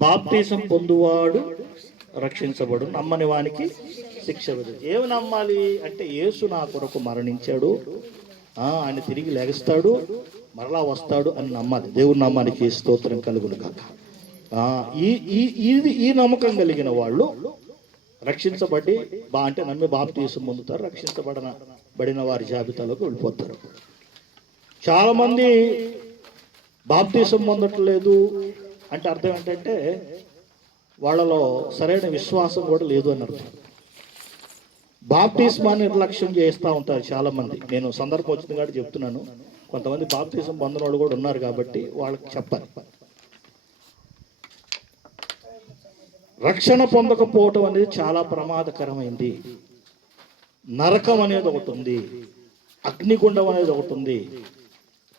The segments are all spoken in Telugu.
బాప్తీసం పొందువాడు రక్షించబడు నమ్మని వానికి శిక్ష విధు ఏమి నమ్మాలి? అంటే యేసు నా కొరకు మరణించాడు. ఆయన తిరిగి లెగస్తాడు. మరలా వస్తాడు అని నమ్మాలి. దేవుని నమ్మానికి స్తోత్రం కలుగును కాక ఈ ఈ ఇది ఈ నమ్మకం కలిగిన వాళ్ళు రక్షించబడి బా అంటే నమ్మి బాప్తీసం పొందుతారు రక్షించబడిన బడిన వారి జాబితాలోకి వెళ్ళిపోతారు. చాలామంది బాప్తీసం పొందట్లేదు. అంటే అర్థం ఏంటంటే వాళ్ళలో సరైన విశ్వాసం కూడా లేదు అని అర్థం. బాప్తిస్మాన్ని నిర్లక్ష్యం చేస్తూ ఉంటారు చాలామంది. నేను సందర్భం వచ్చింది కాబట్టి చెప్తున్నాను. కొంతమంది బాప్తీసం పొందిన వాళ్ళు కూడా ఉన్నారు కాబట్టి వాళ్ళకి చెప్పాలి. రక్షణ పొందకపోవటం అనేది చాలా ప్రమాదకరమైంది. నరకం అనేది ఒకటి ఉంది. అగ్నిగుండం అనేది ఒకటి ఉంది.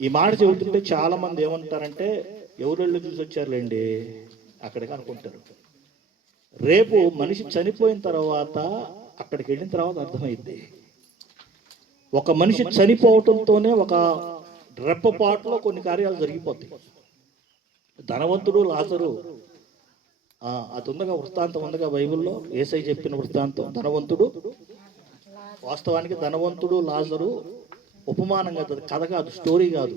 ఈ మాట చెబుతుంటే చాలామంది ఏమంటారంటే ఎవరెళ్ళు చూసి వచ్చారులేండి? అక్కడికి అనుకుంటారు. రేపు మనిషి చనిపోయిన తర్వాత అక్కడికి వెళ్ళిన తర్వాత అర్థమైంది ఒక మనిషి చనిపోవటంతోనే ఒక రెప్పపాటులో కొన్ని కార్యాలు జరిగిపోతాయి. ధనవంతుడు లాజరు అది ఉందగా వృత్తాంతం ఉందగా బైబిల్లో? ఏసై చెప్పిన వృత్తాంతం. ధనవంతుడు వాస్తవానికి ధనవంతుడు లాజరు ఉపమానం కాదు కథ కాదు స్టోరీ కాదు.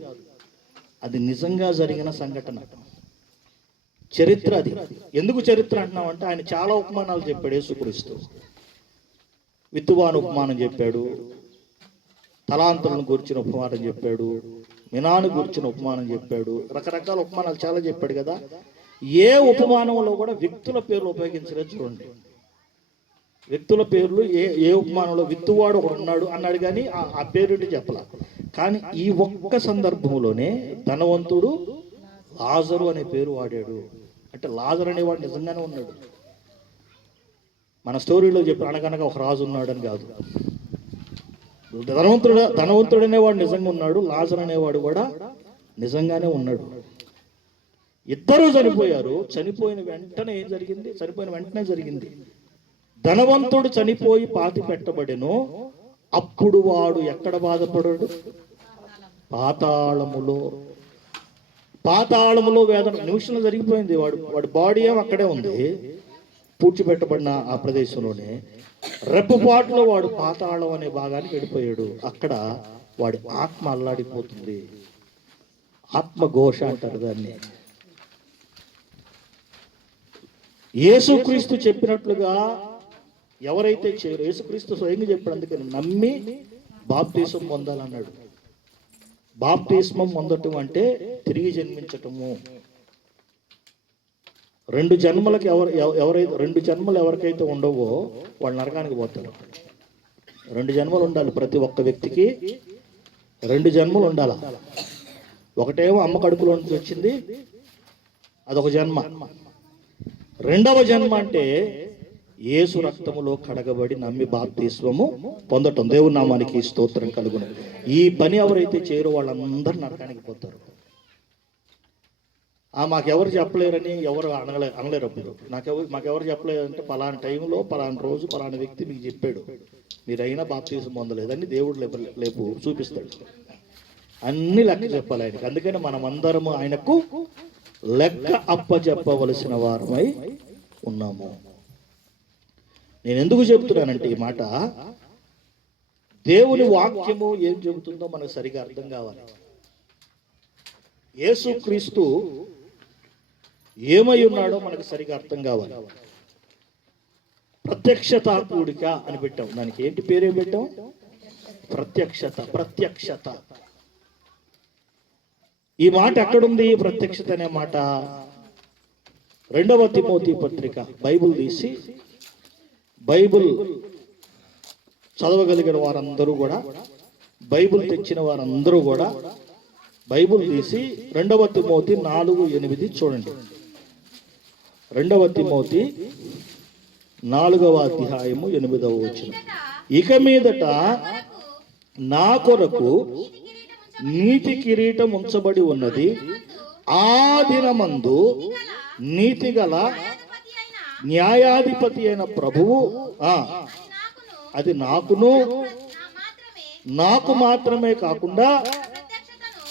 అది నిజంగా జరిగిన సంఘటన. చరిత్ర అది. ఎందుకు చరిత్ర అంటున్నామంటే ఆయన చాలా ఉపమానాలు చెప్పాడు యేసుక్రీస్తు. విత్తువాను ఉపమానం చెప్పాడు. తలాంతులను గురించిన ఉపమానం చెప్పాడు. మినాను గురించిన ఉపమానం చెప్పాడు. రకరకాల ఉపమానాలు చాలా చెప్పాడు కదా. ఏ ఉపమానంలో కూడా వ్యక్తుల పేర్లు ఉపయోగించలేదు చూడండి. వ్యక్తుల పేర్లు ఏ ఏ ఉపమానంలో విత్తువాడు ఒకడు ఉన్నాడు అన్నాడు కానీ ఆ ఆ పేరు చెప్పాల. కానీ ఈ ఒక్క సందర్భంలోనే ధనవంతుడు లాజరు అనే పేరు వాడాడు. అంటే లాజర్ అనేవాడు నిజంగానే ఉన్నాడు. మన స్టోరీలో చెప్పిన అనగనగా ఒక రాజు ఉన్నాడని కాదు. ధనవంతుడు ధనవంతుడు అనేవాడు నిజంగా ఉన్నాడు లాజర్ అనేవాడు కూడా నిజంగానే ఉన్నాడు. ఇద్దరు చనిపోయారు. చనిపోయిన వెంటనే ఏం జరిగింది? చనిపోయిన వెంటనే జరిగింది. ధనవంతుడు చనిపోయి పాతి పెట్టబడెను అప్పుడు వాడు ఎక్కడ బాధపడాడు? పాతాళములో. పాతాళములో వేదన నిమిషంలో జరిగిపోయింది. వాడు వాడి బాడీ ఏమో అక్కడే ఉంది. పూడ్చిపెట్టబడిన ఆ ప్రదేశంలోనే రెప్పపాటులో వాడు పాతాళం అనే భాగానికి వెళ్ళిపోయాడు. అక్కడ వాడి ఆత్మ అల్లాడిపోతుంది. ఆత్మఘోష అంటారు దాన్ని. యేసుక్రీస్తు చెప్పినట్లుగా ఎవరైతే చేయరు యేసుక్రీస్తు స్వయంగా చెప్పాడు అందుకని నమ్మి బాప్తీసం పొందాలన్నాడు. బాప్తీస్మం పొందటం అంటే తిరిగి జన్మించటము. రెండు జన్మలకు ఎవరు ఎవ- ఎవరైతే రెండు జన్మలు ఎవరికైతే ఉండవో వాళ్ళు నరకానికి పోతారు. రెండు జన్మలు ఉండాలి ప్రతి ఒక్క వ్యక్తికి. రెండు జన్మలు ఉండాలి? ఒకటేమో అమ్మ కడుపులో నుంచి వచ్చింది అదొక జన్మ. రెండవ జన్మ అంటే యేసు రక్తములో కడగబడి నమ్మి బాప్తిస్వము పొందటం. దేవుని నామానికి స్తోత్రం కలుగును. ఈ పని ఎవరైతే చేయరో వాళ్ళందరూ నరకానికి పోతారు. ఆ మాకెవరు చెప్పలేరని ఎవరు అనలే అనలేరు అప్పుడు. నాకెవరు మాకెవరు చెప్పలేదంటే పలానా టైంలో పలానా రోజు పలానా వ్యక్తి మీకు చెప్పాడు. మీరైనా బాప్తీసం పొందలేదని దేవుడు లేపు లేపు చూపిస్తాడు. అన్ని లెక్క చెప్పాలి ఆయనకి. అందుకని మనమందరము ఆయనకు లెక్క అప్ప చెప్పవలసిన వారమై ఉన్నాము. నేను ఎందుకు చెప్తున్నానంటే ఈ మాట? దేవుని వాక్యము ఏం చెబుతుందో మనకు సరిగా అర్థం కావాలి. యేసుక్రీస్తు ఏమై ఉన్నాడో మనకు సరిగా అర్థం కావాలి. ప్రత్యక్షత కూడిక అని పెట్టాం. దానికి ఏంటి పేరేం పెట్టాం? ప్రత్యక్షత ప్రత్యక్షత. ఈ మాట ఎక్కడుంది? ప్రత్యక్షత అనే మాట? రెండవ తిమోతి పత్రిక బైబుల్ తీసి బైబిల్ చదవగలిగిన వారందరూ కూడా బైబిల్ తెచ్చిన వారందరూ కూడా బైబిల్ తీసి రెండవ తిమోతి నాలుగు ఎనిమిది చూడండి. రెండవ తిమోతి నాలుగవ అధ్యాయము ఎనిమిదవ వచ్చిన ఇక మీదట నా కొరకు నీతి కిరీటం ఉంచబడి ఉన్నది. ఆ దినమందు నీతిగల న్యాయాధిపతి అయిన ప్రభువు అది నాకును నాకు మాత్రమే కాకుండా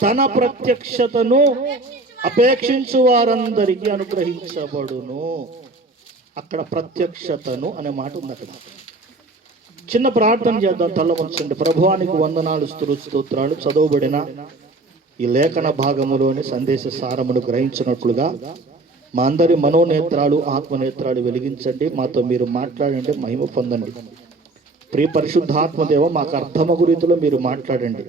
తన ప్రత్యక్షతను అపేక్షించు వారందరికీ అనుగ్రహించబడును. అక్కడ ప్రత్యక్షతను అనే మాట ఉంది అక్కడ. చిన్న ప్రార్థన చేద్దాం తల్ల వంచండి. ప్రభువానికి వందనాలు స్తులు స్తోత్రాలు. చదవబడిన ఈ లేఖన భాగములోని సందేశ సారమును గ్రహించినట్లుగా మా అందరి మనోనేత్రాలు ఆత్మనేత్రాలు వెలిగించండి. మాతో మీరు మాట్లాడండి మహిమ పొందండి. ప్రియ పరిశుద్ధాత్మదేవ మాకు అర్థమగు రీతిలో మీరు మాట్లాడండి.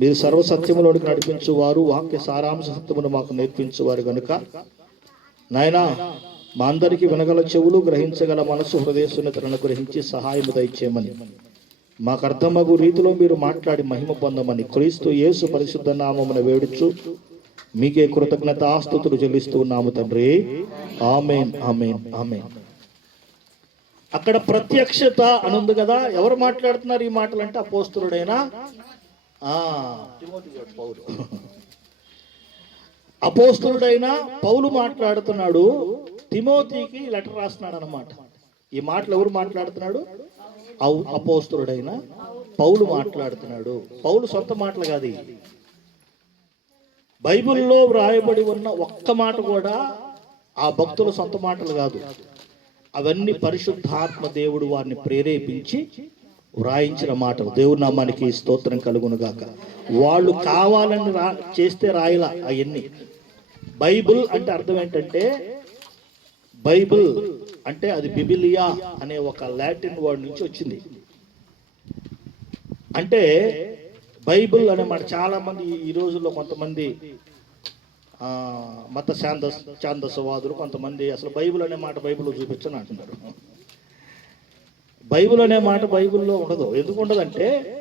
మీరు సర్వసత్యములోనికి నడిపించువారు వాక్య సారాంశ సత్యమును మాకు నేర్పించువారు కనుక నాయనా మా అందరికీ వినగల చెవులు గ్రహించగల మనసు హృదయసున్నతలను గ్రహించి సహాయము దయచేయమని. మాకు అర్థమగు రీతిలో మీరు మాట్లాడి మహిమ పొందమని. క్రీస్తు యేసు పరిశుద్ధ నామమున వేడుచు మీకే కృతజ్ఞత ఆస్తుతులు చెల్లిస్తూ ఉన్నాము తండ్రి. Amen amen amen. అక్కడ ప్రత్యక్షత అని ఉంది కదా ఎవరు మాట్లాడుతున్నారు ఈ మాటలు అంటే అపోస్తులుడైనా? ఆ, తిమోతి పౌలు అపోస్తులుడైన పౌలు మాట్లాడుతున్నాడు తిమోతికి లెటర్ రాస్తున్నాడు అనమాట ఈ మాటలు ఎవరు మాట్లాడుతున్నాడు? అవు అపోస్తులుడైన పౌలు మాట్లాడుతున్నాడు. పౌలు సొంత మాటలు కాదు బైబిల్లో వ్రాయబడి ఉన్న ఒక్క మాట కూడా ఆ భక్తుల సొంత మాటలు కాదు. అవన్నీ పరిశుద్ధాత్మ దేవుడు వారిని ప్రేరేపించి వ్రాయించిన మాటలు. దేవుడు నామానికి స్తోత్రం కలుగును గాక. వాళ్ళు కావాలని రా చేస్తే రాయలా అవన్నీ. బైబిల్ అంటే అర్థం ఏంటంటే బైబిల్ అంటే అది బిబిలియా అనే ఒక లాటిన్ వర్డ్ నుంచి వచ్చింది. అంటే బైబిల్ అనే మాట చాలా మంది ఈ- రోజుల్లో కొంతమంది మత శాంత ఛాందసవాదులు కొంతమంది అసలు బైబిల్ అనే మాట బైబిల్లో చూపించని అంటున్నారు. బైబిల్ అనే మాట బైబిల్లో ఉండదు. ఎందుకు ఉండదంటే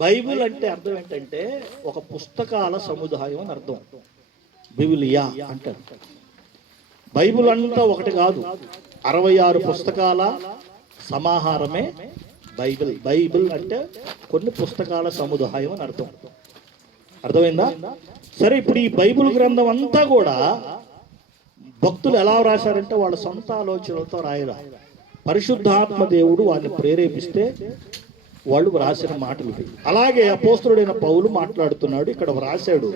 బైబిల్ అంటే అర్థం ఏంటంటే ఒక పుస్తకాల సముదాయం అని అర్థం. బిబిలియా అంటారు. బైబిల్ అంతా ఒకటి కాదు. అరవై ఆరు పుస్తకాల సమాహారమే బైబిల్ బైబిల్ అంటే కొన్ని పుస్తకాల సముదాయం అని అర్థం. అర్థమైందా? సరే ఇప్పుడు ఈ బైబిల్ గ్రంథం అంతా కూడా భక్తులు ఎలా రాశారంటే వాళ్ళ సొంత ఆలోచనలతో రాయరా. పరిశుద్ధాత్మ దేవుడు వారిని ప్రేరేపిస్తే వాళ్ళు రాసిన మాటలు అలాగే అపోస్తుడైన పౌలు మాట్లాడుతున్నాడు ఇక్కడ రాశాడు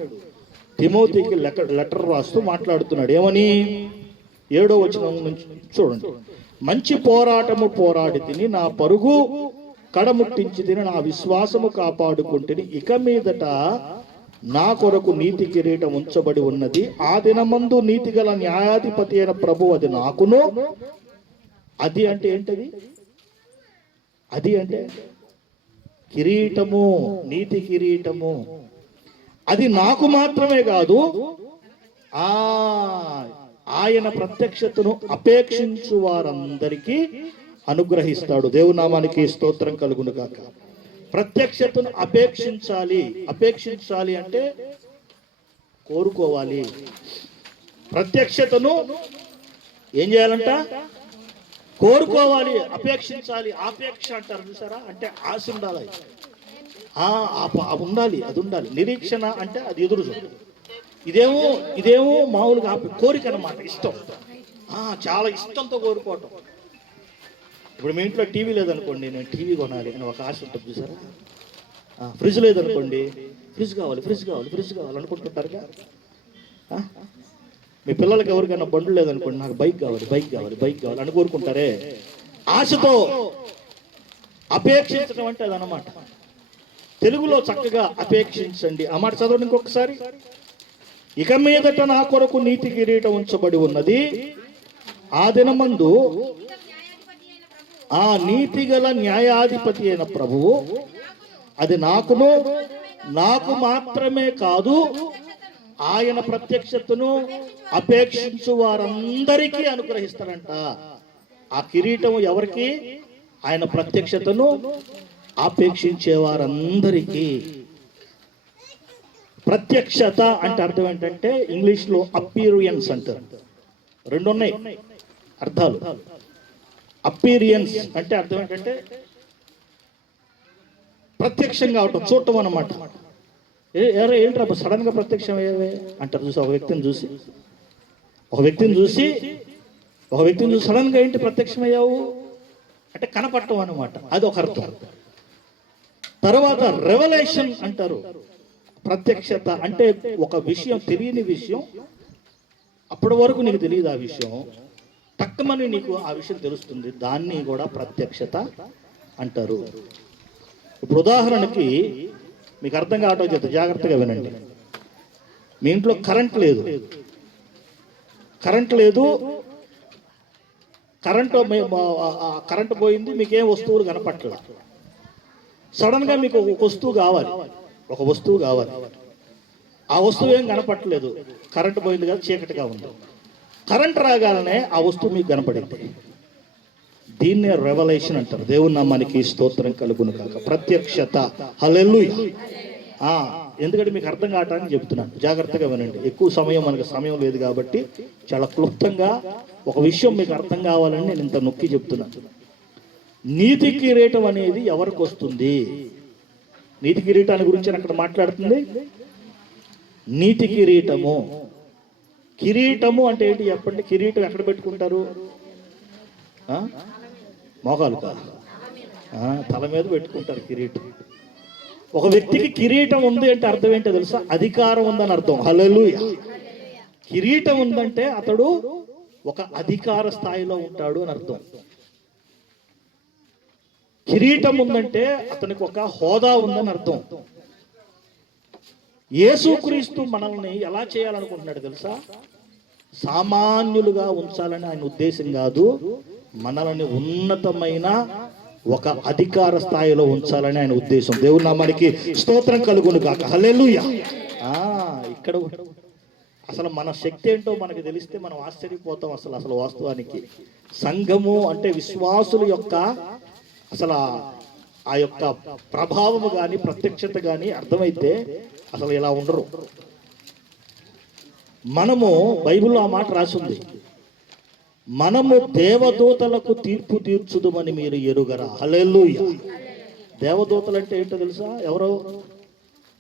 తిమోతికి లెటర్ రాస్తూ మాట్లాడుతున్నాడు. ఏమని? ఏడో వచనం నుంచి చూడండి. మంచి పోరాటము పోరాడి తిని నా పరుగు కడముట్టించి తిని నా విశ్వాసము కాపాడుకుంటుని ఇక మీదట నా కొరకు నీతి కిరీటం ఉంచబడి ఉన్నది. ఆ దినమందు నీతి గల న్యాయాధిపతి అయిన ప్రభు అది నాకును. అది అంటే ఏంటది? అది అంటే కిరీటము నీతి కిరీటము. అది నాకు మాత్రమే కాదు. ఆ ఆయన ప్రత్యక్షతను అపేక్షించు వారందరికీ అనుగ్రహిస్తాడు దేవునామానికి స్తోత్రం కలుగును కాక ప్రత్యక్షతను అపేక్షించాలి. అపేక్షించాలి అంటే కోరుకోవాలి. ప్రత్యక్షతను ఏం చేయాలంట? కోరుకోవాలి అపేక్షించాలి. ఆపేక్ష అంటారు చూసారా? అంటే ఆశ ఉండాలి. ఆ, ఉండాలి అది ఉండాలి. నిరీక్షణ అంటే అది ఎదురు చూడాలి. ఇదేమో ఇదేమో మామూలుగా కోరిక అనమాట ఇష్టం. చాలా ఇష్టంతో కోరుకోవటం. ఇప్పుడు మీ ఇంట్లో టీవీ లేదనుకోండి నేను టీవీ కొనాలి అని ఒక ఆశ ఉంటుంది చూసారా? ఫ్రిడ్జ్ లేదనుకోండి ఫ్రిడ్జ్ కావాలి ఫ్రిడ్జ్ కావాలి ఫ్రిడ్జ్ కావాలి అనుకుంటుంటారుగా? మీ పిల్లలకి ఎవరికైనా బండ్లు లేదనుకోండి నాకు బైక్ కావాలి బైక్ కావాలి బైక్ కావాలి అని కోరుకుంటారే? ఆశతో అపేక్షించడం అంటే అదనమాట తెలుగులో చక్కగా అపేక్షించండి. ఆ మాట చదవండి ఇంకొకసారి. ఇక మీదట నా కొరకు నీతి కిరీటం ఉంచబడి ఉన్నది. ఆ దినమందు ఆ నీతి గల న్యాయాధిపతి అయిన ప్రభువు అది నాకును నాకు మాత్రమే కాదు ఆయన ప్రత్యక్షతను అపేక్షించు వారందరికీ అనుగ్రహిస్తారంట ఆ కిరీటం ఎవరికి? ఆయన ప్రత్యక్షతను ఆపేక్షించే వారందరికీ. ప్రత్యక్షత అంటే అర్థం ఏంటంటే ఇంగ్లీష్లో అపీరియన్స్ అంటారు. రెండు ఉన్నాయి అర్థాలు. అపీరియన్స్ అంటే అర్థం ఏంటంటే ప్రత్యక్షంగా అవటం చూడటం అనమాట ఏ ఎవరో ఏంట్రా సడన్గా ప్రత్యక్షం అయ్యేవే? అంటారు చూసి ఒక వ్యక్తిని చూసి. ఒక వ్యక్తిని చూసి ఒక వ్యక్తిని చూసి సడన్గా ఏంటి ప్రత్యక్షమయ్యావు అంటే కనపడటం అనమాట అది ఒక అర్థం. తర్వాత రెవల్యూషన్ అంటారు. ప్రత్యక్షత అంటే ఒక విషయం తెలియని విషయం. అప్పటి వరకు నీకు తెలియదు ఆ విషయం. తక్కువని నీకు ఆ విషయం తెలుస్తుంది. దాన్ని కూడా ప్రత్యక్షత అంటారు. ఇప్పుడు ఉదాహరణకి మీకు అర్థం కావటం చేత జాగ్రత్తగా వినండి. మీ ఇంట్లో కరెంట్ లేదు. కరెంట్ లేదు. కరెంటు కరెంటు పోయింది. మీకేం వస్తువులు కనపట్ల. సడన్గా మీకు ఒక వస్తువు కావాలి. ఒక వస్తువు కావాలి. ఆ వస్తువు ఏం కనపట్టలేదు కరెంట్ పోయింది కదా చీకటిగా ఉంది. కరెంట్ రాగానే ఆ వస్తువు మీకు కనపడింది. దీన్నే రెవల్యూషన్ అంటారు. దేవుని నామానికి స్తోత్రం కలుగును కాక ప్రత్యక్షత. హలెల్లు ఎందుకంటే మీకు అర్థం కావటానికి చెప్తున్నాను. జాగ్రత్తగా వినండి. ఎక్కువ సమయం మనకు సమయం లేదు కాబట్టి చాలా క్లుప్తంగా ఒక విషయం మీకు అర్థం కావాలని నేను ఇంత నొక్కి చెప్తున్నాను. నీతి కిరీటం అనేది ఎవరికి వస్తుంది? నీతి కిరీటాన్ని గురించి నేను అక్కడ మాట్లాడుతుంది. నీతి కిరీటము. కిరీటము అంటే ఏంటి? చెప్పండి కిరీటం ఎక్కడ పెట్టుకుంటారు? ఆ? మోకాలు కాదు. తల మీద పెట్టుకుంటారు కిరీటం. ఒక వ్యక్తికి కిరీటం ఉంది అంటే అర్థం ఏంటో తెలుసా? అధికారం ఉందని అర్థం. హలలు కిరీటం ఉందంటే అతడు ఒక అధికార స్థాయిలో ఉంటాడు అని అర్థం. కిరీటం ఉందంటే అతనికి ఒక హోదా ఉందని అర్థం. యేసుక్రీస్తు మనల్ని ఎలా చేయాలనుకుంటున్నాడు తెలుసా? సామాన్యులుగా ఉంచాలని ఆయన ఉద్దేశం కాదు మనల్ని ఉన్నతమైన ఒక అధికార స్థాయిలో ఉంచాలని ఆయన ఉద్దేశం. దేవుడు నామానికి స్తోత్రం కలుగును కాక హల్లెలూయా. ఇక్కడ అసలు మన శక్తి ఏంటో మనకి తెలిస్తే మనం ఆశ్చర్యపోతాం అసలు అసలు వాస్తవానికి. సంఘము అంటే విశ్వాసుల యొక్క అసలు ఆ- యొక్క ప్రభావము కానీ ప్రత్యక్షత కానీ అర్థమైతే అసలు ఇలా ఉండరు. మనము బైబిల్లో ఆ మాట రాసింది. మనము దేవదూతలకు తీర్పు తీర్చుదమని మీరు ఎరుగరా? హల్లెలూయా. దేవదూతలు అంటే ఏంటో తెలుసా? ఎవరో?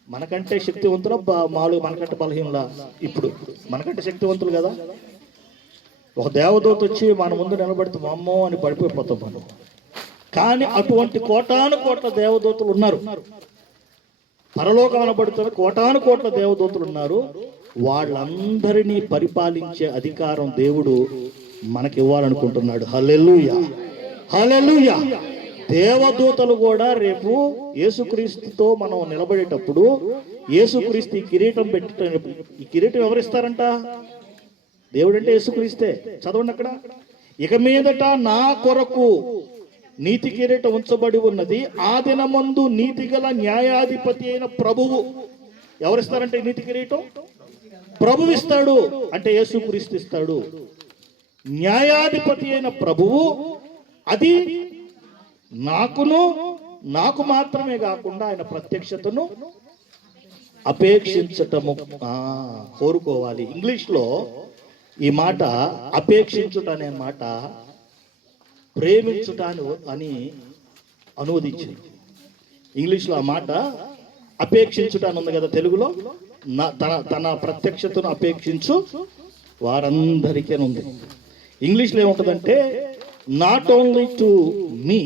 మనకంటే శక్తివంతుల మాలు మనకంటే బలహీనుల ఇప్పుడు. మనకంటే శక్తివంతులు కదా. ఒక దేవదూత వచ్చి మన ముందు నిలబడితే అమ్మో అని పడిపోయిపోతాం మనం. కానీ అటువంటి కోటాను కోట్ల దేవదూతలు ఉన్నారు. పరలోకం అనబడుతున్న కోటాను కోట్ల దేవదూతలు ఉన్నారు. వాళ్ళందరినీ పరిపాలించే అధికారం దేవుడు మనకి ఇవ్వాలనుకుంటున్నాడు హల్లెలూయా. హల్లెలూయా. దేవదూతలు కూడా రేపు యేసుక్రీస్తుతో మనం నిలబడేటప్పుడు యేసుక్రీస్తు ఈ కిరీటం పెట్టి ఈ కిరీటం ఎవరిస్తారంట? దేవుడంటే యేసుక్రీస్తే. చదవండి అక్కడ. ఇక మీదట నా కొరకు నీతి కిరీట ఉంచబడి ఉన్నది. ఆ దినమందు నీతి గల న్యాయాధిపతి అయిన ప్రభువు ఎవరిస్తారంటే నీతి కిరీటం? ప్రభువు ఇస్తాడు అంటే యేసుక్రీస్తు ఇస్తాడు. న్యాయాధిపతి అయిన ప్రభువు అది నాకును నాకు మాత్రమే కాకుండా ఆయన ప్రత్యక్షతను అపేక్షించటము. కోరుకోవాలి. ఇంగ్లీష్లో ఈ మాట అపేక్షించుట అనే మాట ప్రేమించుట అని- అనువదించింది. ఇంగ్లీష్లో ఆ మాట అపేక్షించుట అని ఉంది కదా తెలుగులో? నా- తన తన ప్రత్యక్షతను అపేక్షించు వారందరికీ ఉంది ఇంగ్లీష్లో ఏముంటుందంటే not only to me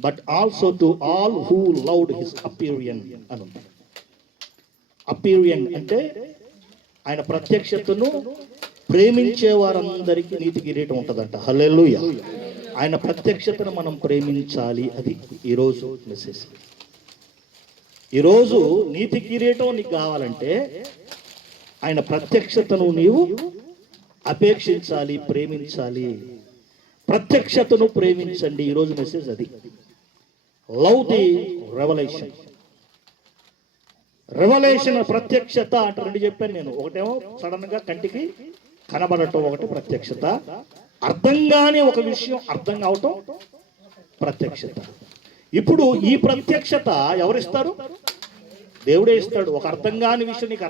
but also to all who loved his appearing అని ఉంది అపీరియన్ అంటే ఆయన ప్రత్యక్షతను ప్రేమించే వారందరికీ నీతి కిరీటం ఉంటుందంట. హల్లెలూయ ఆయన ప్రత్యక్షతను మనం ప్రేమించాలి. అది ఈరోజు మెసేజ్ ఈరోజు నీతి కిరీటం నీకు కావాలంటే ఆయన ప్రత్యక్షతను నీవు అపేక్షించాలి ప్రేమించాలి. ప్రత్యక్షతను ప్రేమించండి. ఈరోజు మెసేజ్ అది. లవ్ ది రెవల్యూషన్ రెవల్యూషన్ ప్రత్యక్షత అంటే రెండు చెప్పాను నేను. ఒకటేమో సడన్గా కంటికి కనబడటం ఒకటి ప్రత్యక్షత. అర్థం కాని ఒక విషయం అర్థం కావటం ప్రత్యక్షత. ఇప్పుడు ఈ ప్రత్యక్షత ఎవరిస్తారు? దేవుడే ఇస్తాడు. ఒక అర్థం కాని విషయం నీకు అర్థం